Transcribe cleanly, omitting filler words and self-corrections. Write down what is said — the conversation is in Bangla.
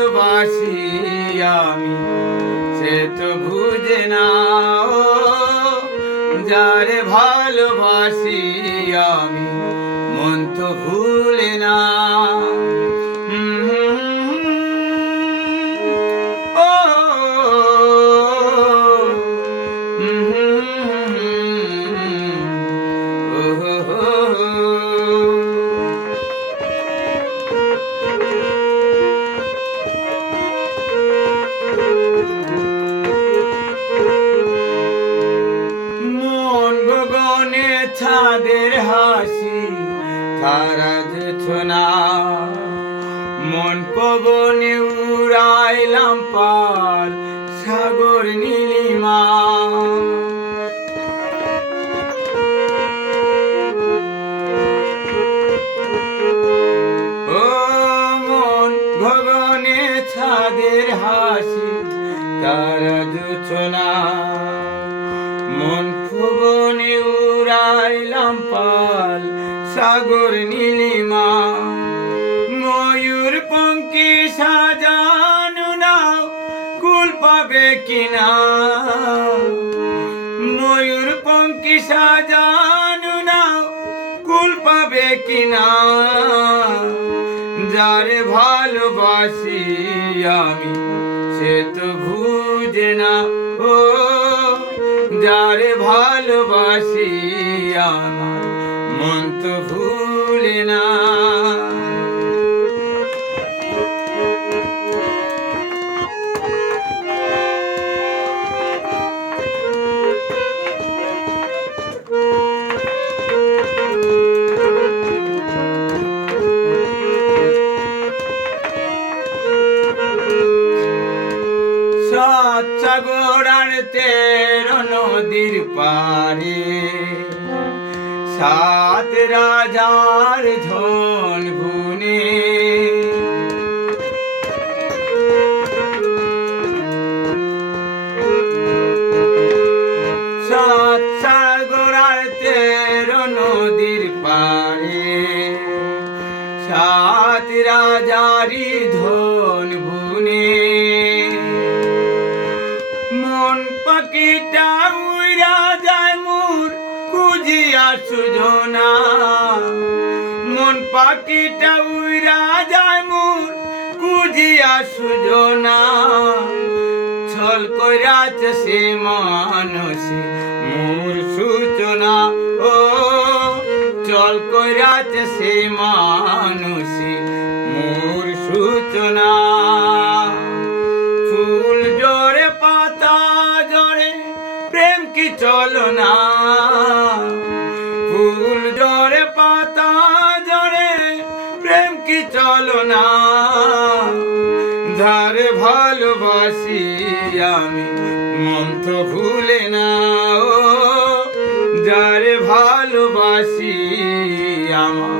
ভালোবাসি আমি সে তো বুঝে না, ও যারে ভালোবাসি আমি মন তো ভুলে না। ছাদের হাসি তারা জোছনা, মন পবনে উড়াইলাম পার সাগর নীলিমা। ও মন গগনে ছাদের হাসি তারা জোছনা, মন পবনে উড়াইলাম পাল সাগর নীলিমা। ময়ূর পঙ্খী সাজানো নাও কুল পাবে কিনা, ময়ূর পঙ্খী সাজানো নাও কুল পাবে কিনা। যারে ভালোবাসি আমি সে তো বুঝে না, ও যারে ভালোবাসি আমার মন তো ভুলে না। সাত সাগর আর 13 নদীর পারে, সাত রাজার ধন গুনে। সাত সাগর আর 13 নদীর পারে, সাত রাজারি ধন গুনে। মন পাখিটা উইরা যায় মোর খুঁজিয়া সুজনা, মন পাখিটা উইরা যায় মোর খুঁজিয়া সুজনা। ছল কইরাছে সে মানসে মোর সূচনা, ও চল কইরাছে সে মানসে মোর সূচনা। ফুল জড়ে পাতা জড়ে প্রেম কি চলো না, ফুল জড়ে পাতা জড়ে প্রেম কি চলো না। যারে ভালোবাসি আমি মন তো ভুলে না, ও যারে ভালোবাসি আমার